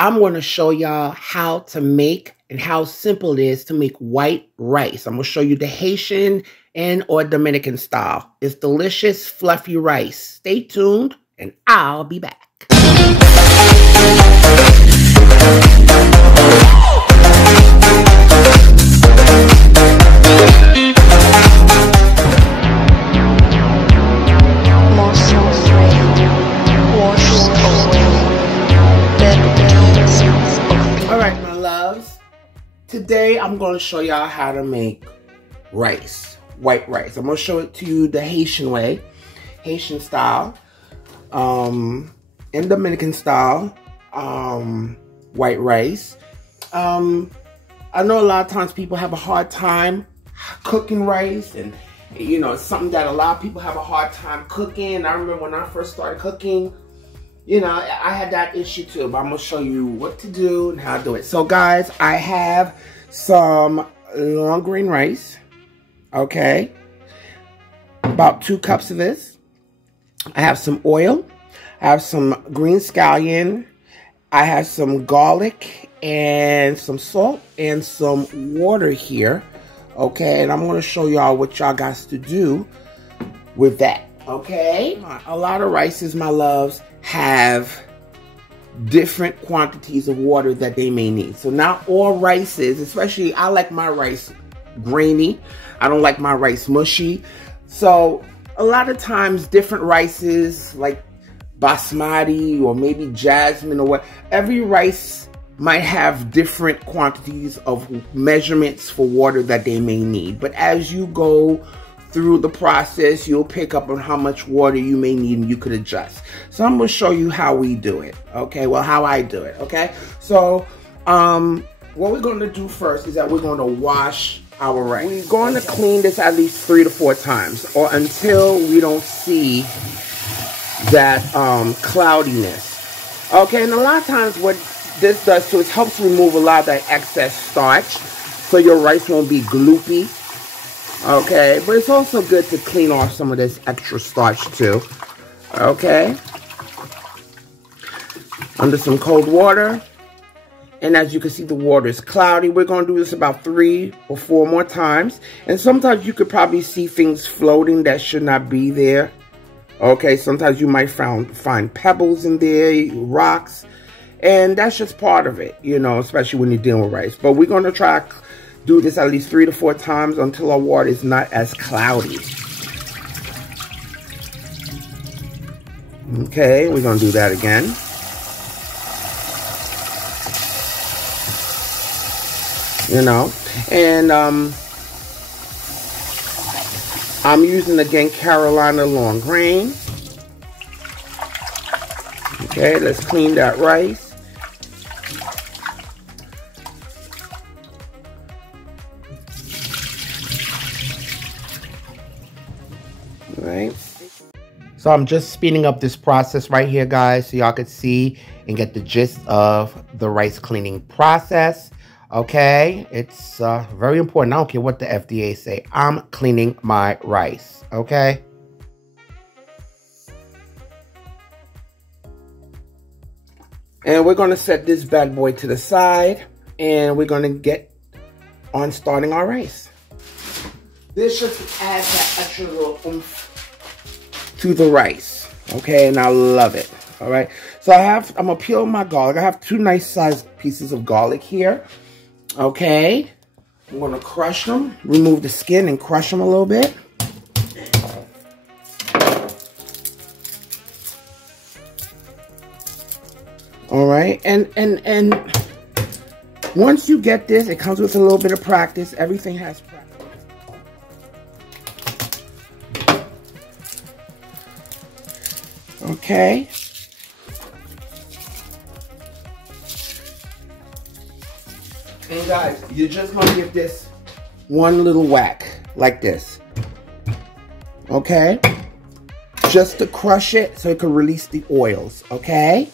I'm going to show y'all how to make and how simple it is to make white rice. I'm going to show you the Haitian and or Dominican style. It's delicious, fluffy rice. Stay tuned and I'll be back. Alright, my loves. Today I'm going to show y'all how to make rice. White rice. I'm going to show it to you the Haitian way. Haitian style. And Dominican style. White rice. I know a lot of times people have a hard time cooking rice, and you know, it's something that a lot of people have a hard time cooking. I remember when I first started cooking, you know, I had that issue too, but I'm gonna show you what to do and how to do it. So guys, I have some long grain rice, okay? About 2 cups of this. I have some oil. I have some green scallion. I have some garlic and some salt and some water here. Okay, and I'm going to show y'all what y'all got to do with that. Okay, a lot of rices, my loves, have different quantities of water that they may need. So not all rices, especially I like my rice grainy. I don't like my rice mushy. So a lot of times different rices like basmati or maybe jasmine or what, every rice might have different quantities of measurements for water that they may need. But as you go through the process, you'll pick up on how much water you may need and you could adjust. So I'm going to show you how we do it. Okay, well, how I do it. Okay, so what we're going to do first is that we're going to wash our rice. We're going to clean this at least 3 to 4 times, or until we don't see that cloudiness. Okay, and a lot of times what this does too, it helps remove a lot of that excess starch, so your rice won't be gloopy. Okay, but it's also good to clean off some of this extra starch too. Okay, under some cold water, and as you can see, the water is cloudy. We're going to do this about 3 or 4 more times, and sometimes you could probably see things floating that should not be there. Okay, sometimes you might find pebbles in there, rocks, and that's just part of it, you know, especially when you're dealing with rice. But we're going to try to do this at least 3 to 4 times until our water is not as cloudy. Okay, we're going to do that again. You know, and I'm using, again, Carolina long grain. Okay, let's clean that rice. All right. So I'm just speeding up this process right here, guys, so y'all could see and get the gist of the rice cleaning process. Okay, it's very important. I don't care what the FDA say. I'm cleaning my rice. Okay. And we're going to set this bad boy to the side, and we're going to get on starting our rice. This just adds that extra little oomph to the rice. Okay, and I love it. All right. So I'm going to peel my garlic. I have 2 nice sized pieces of garlic here. Okay. I'm going to crush them, remove the skin and crush them a little bit. All right, and once you get this, it comes with a little bit of practice. Everything has practice. Okay. And guys, you're just gonna give this one little whack like this. Okay? Just to crush it so it can release the oils, okay?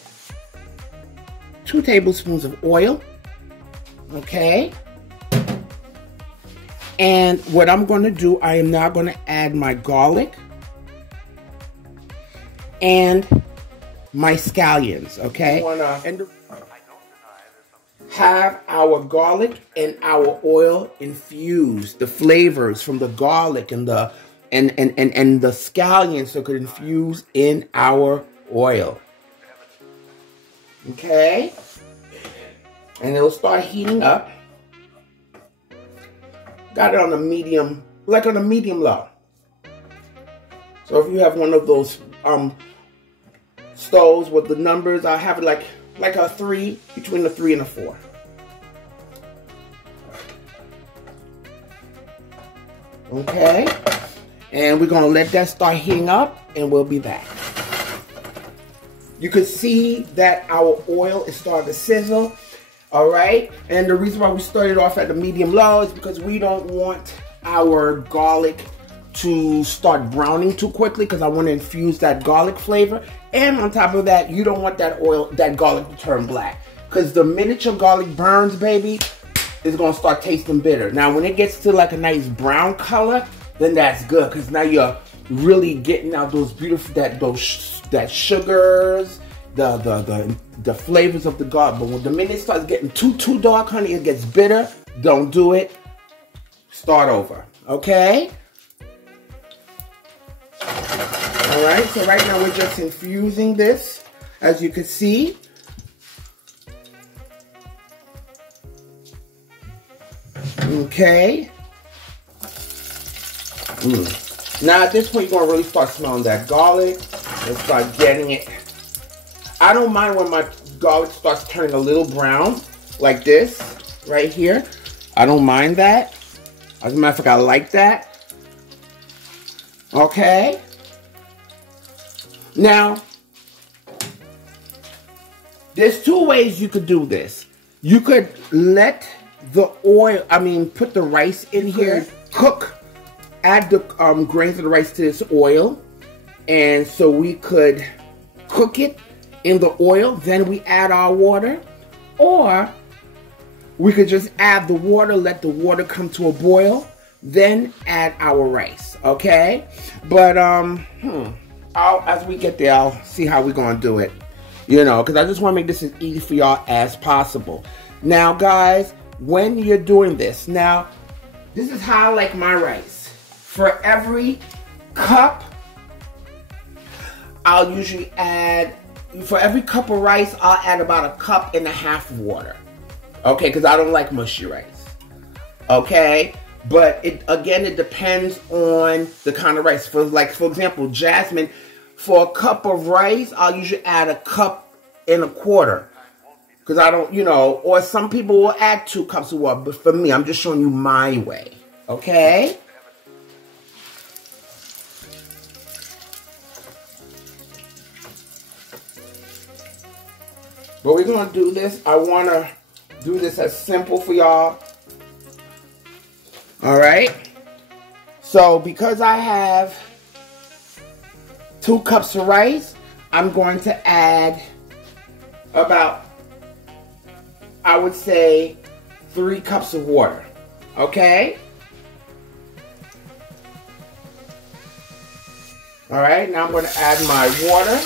2 tablespoons of oil, okay? And what I'm going to do, I am now going to add my garlic and my scallions, okay? have our garlic and our oil infused. The flavors from the garlic and the scallions, so it could infuse in our oil. Okay? And it'll start heating up. Got it on a medium, like on a medium low. So if you have one of those stoves with the numbers, I have it like a 3, between the 3 and a 4. Okay, and we're gonna let that start heating up, and we'll be back. You can see that our oil is starting to sizzle. All right, and the reason why we started off at the medium low is because we don't want our garlic to start browning too quickly, because I want to infuse that garlic flavor. And on top of that, you don't want that garlic to turn black, because the minute your garlic burns, baby, it's gonna start tasting bitter. Now, when it gets to like a nice brown color, then that's good, because now you're really getting out those beautiful that sugars, the flavors of the garlic. But when the minute it starts getting too dark, honey, it gets bitter. Don't do it. Start over. Okay. All right, so right now we're just infusing this, as you can see. Okay. Now at this point, you're gonna really start smelling that garlic and start getting it. I don't mind when my garlic starts turning a little brown, like this, right here. I don't mind that. As a matter of fact, I like that. Okay. Now, there's 2 ways you could do this. You could let the oil, put the rice in here, cook, add the grains of the rice to this oil, and so we could cook it in the oil, then we add our water, or we could just add the water, let the water come to a boil, then add our rice, okay? But, as we get there, I'll see how we're gonna do it, because I just wanna make this as easy for y'all as possible. Now, guys, when you're doing this, now, this is how I like my rice. For every cup, I'll usually add, for every cup of rice, I'll add about 1.5 cups of water. Okay, because I don't like mushy rice. Okay, but it depends on the kind of rice. For example, Jasmine, for a cup of rice, I'll usually add 1.25 cups. Because I don't, or some people will add 2 cups of water. But for me, I'm just showing you my way. Okay? But we're going to do this. I want to do this as simple for y'all. All right? So, because I have 2 cups of rice, I'm going to add about, I would say, 3 cups of water. Okay? All right, now I'm going to add my water,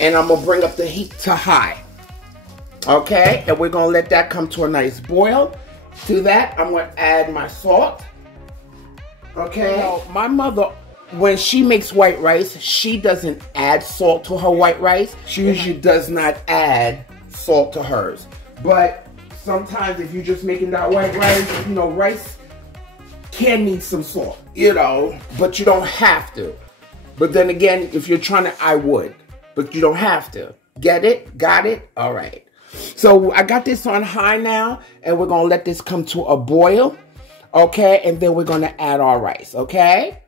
and I'm going to bring up the heat to high. Okay, and we're going to let that come to a nice boil. To that, I'm going to add my salt. Okay, now, my mother, when she makes white rice, she doesn't add salt to her white rice. She usually does not add salt to hers. But sometimes if you're just making that white rice, rice can need some salt, but you don't have to. But then again, if you're trying to, I would, but you don't have to. Get it? Got it? All right. So I got this on high now, and we're going to let this come to a boil, okay? And then we're going to add our rice, okay?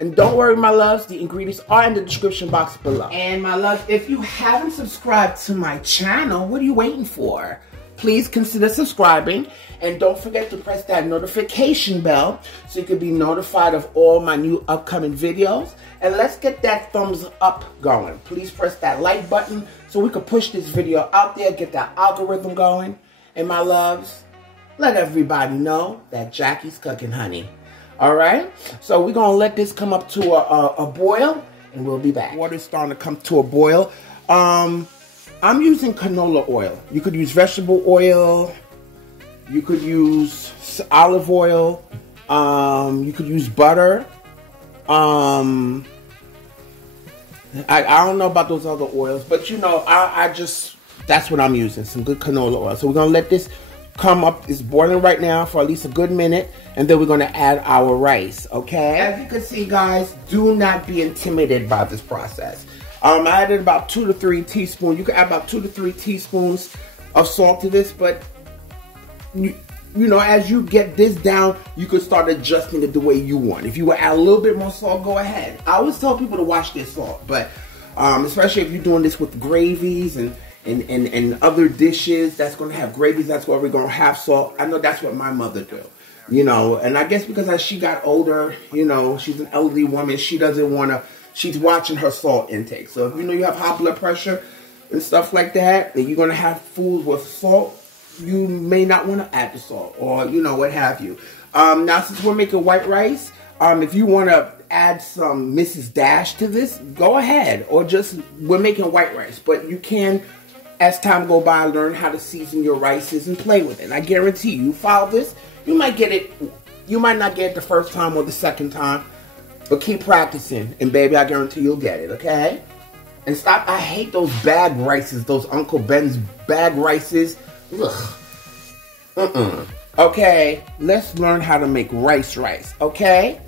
And don't worry, my loves, the ingredients are in the description box below. And my loves, if you haven't subscribed to my channel, what are you waiting for? Please consider subscribing, and don't forget to press that notification bell so you can be notified of all my new upcoming videos. And let's get that thumbs up going. Please press that like button so we can push this video out there, get that algorithm going. And my loves, let everybody know that Jackie's cooking, honey. All right? So we're going to let this come up to a boil, and we'll be back. Water's starting to come to a boil. I'm using canola oil. You could use vegetable oil. You could use olive oil. You could use butter. I don't know about those other oils, but you know, I just, that's what I'm using, some good canola oil. So we're gonna let this come up, it's boiling right now for at least a good minute, and then we're gonna add our rice, okay? As you can see, guys, do not be intimidated by this process. I added about 2 to 3 teaspoons. You can add about 2 to 3 teaspoons of salt to this, but you know, as you get this down, you can start adjusting it the way you want. If you want to add a little bit more salt, go ahead. I always tell people to watch their salt, but especially if you're doing this with gravies and other dishes that's going to have gravies, that's where we're going to have salt. I know that's what my mother do, you know, and I guess because as she got older, you know, she's an elderly woman, she doesn't want to, she's watching her salt intake. So if you know you have high blood pressure and stuff like that, and you're going to have food with salt, you may not want to add the salt, or you know, what have you. Now since we're making white rice, if you want to add some Mrs. Dash to this, go ahead, or just, we're making white rice, but you can, as time go by, learn how to season your rices and play with it. And I guarantee you follow this, you might get it, you might not get it the first time or the second time, but keep practicing, and baby, I guarantee you'll get it, okay? And stop, I hate those bag rices, those Uncle Ben's bag rices. Ugh. Okay, let's learn how to make rice, okay?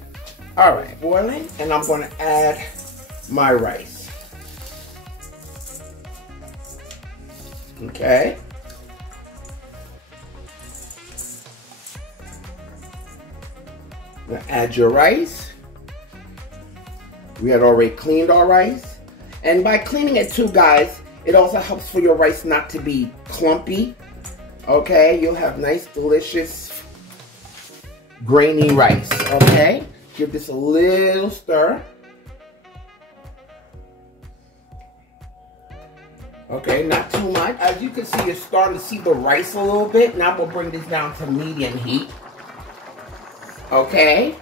All right, boiling, and I'm gonna add my rice. Okay. Gonna add your rice. We had already cleaned our rice. And by cleaning it too, guys, it also helps for your rice not to be clumpy. Okay, you'll have nice, delicious, grainy rice, okay? Give this a little stir. Okay, not too much. As you can see, you're starting to see the rice a little bit. Now I'm gonna bring this down to medium heat. Okay?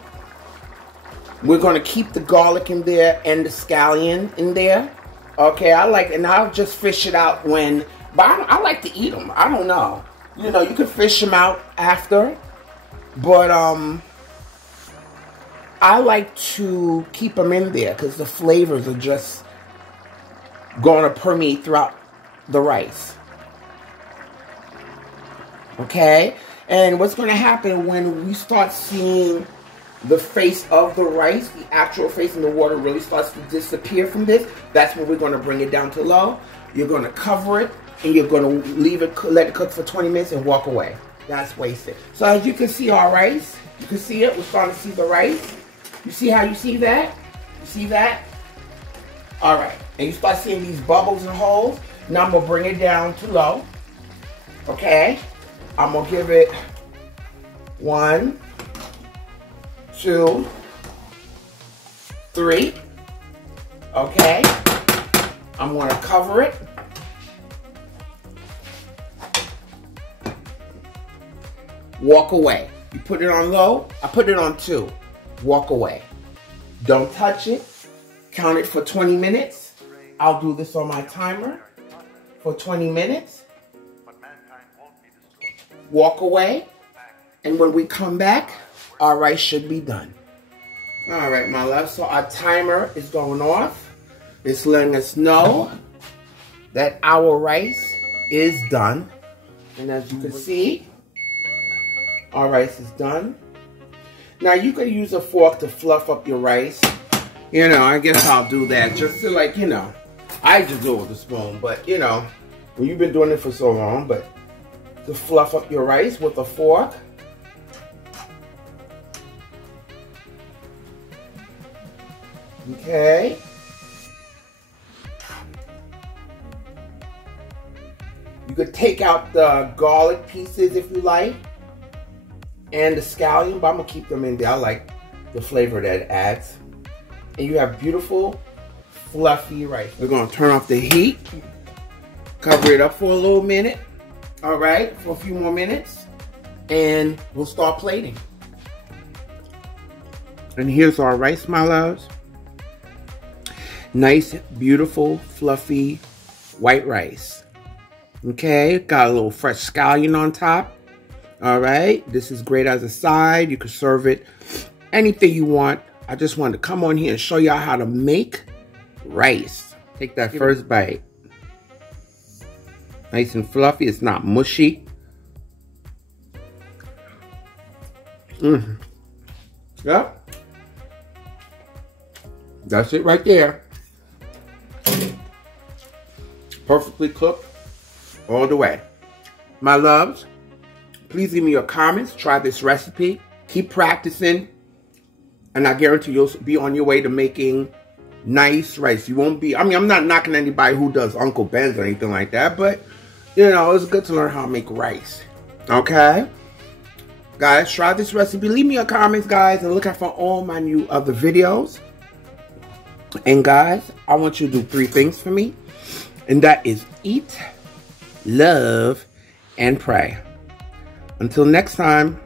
We're gonna keep the garlic in there and the scallion in there. Okay, and I'll just fish it out when, but I like to eat them. I don't know. You know, you can fish them out after, but I like to keep them in there because the flavors are just going to permeate throughout the rice. Okay? And what's going to happen when we start seeing the face of the rice, the actual face in the water really starts to disappear from this, that's when we're going to bring it down to low. You're going to cover it, and you're going to leave it, let it cook for 20 minutes and walk away. That's wasted. So as you can see our rice, you can see it, we're starting to see the rice. You see how you see that? You see that? All right, and you start seeing these bubbles and holes. Now I'm gonna bring it down to low, okay? I'm gonna give it 1, 2, 3, okay? I'm gonna cover it. Walk away. You put it on low, I put it on 2. Walk away. Don't touch it. Count it for 20 minutes. I'll do this on my timer for 20 minutes. Walk away. And when we come back, our rice should be done. All right, my love. So our timer is going off. It's letting us know that our rice is done. And as you can see, our rice is done. Now you could use a fork to fluff up your rice. You know, I guess I'll do that just to, like, you know, I just do it with a spoon, but you know, when you've been doing it for so long, but to fluff up your rice with a fork. Okay. You could take out the garlic pieces if you like, and the scallion, but I'm gonna keep them in there. I like the flavor that it adds. And you have beautiful, fluffy rice. We're gonna turn off the heat, cover it up for a little minute, all right, for a few more minutes, and we'll start plating. And here's our rice, my loves. Nice, beautiful, fluffy, white rice. Okay, got a little fresh scallion on top. All right, this is great as a side. You can serve it anything you want. I just wanted to come on here and show y'all how to make rice. Take that first bite. Nice and fluffy. It's not mushy. Yep. That's it right there. Perfectly cooked all the way. My loves, please leave me your comments. Try this recipe. Keep practicing. And I guarantee you'll be on your way to making nice rice. You won't be, I mean, I'm not knocking anybody who does Uncle Ben's or anything like that, but, you know, it's good to learn how to make rice. Okay? Guys, try this recipe. Leave me your comments, guys, and look out for all my new other videos. And, guys, I want you to do 3 things for me. And that is eat, love, and pray. Until next time.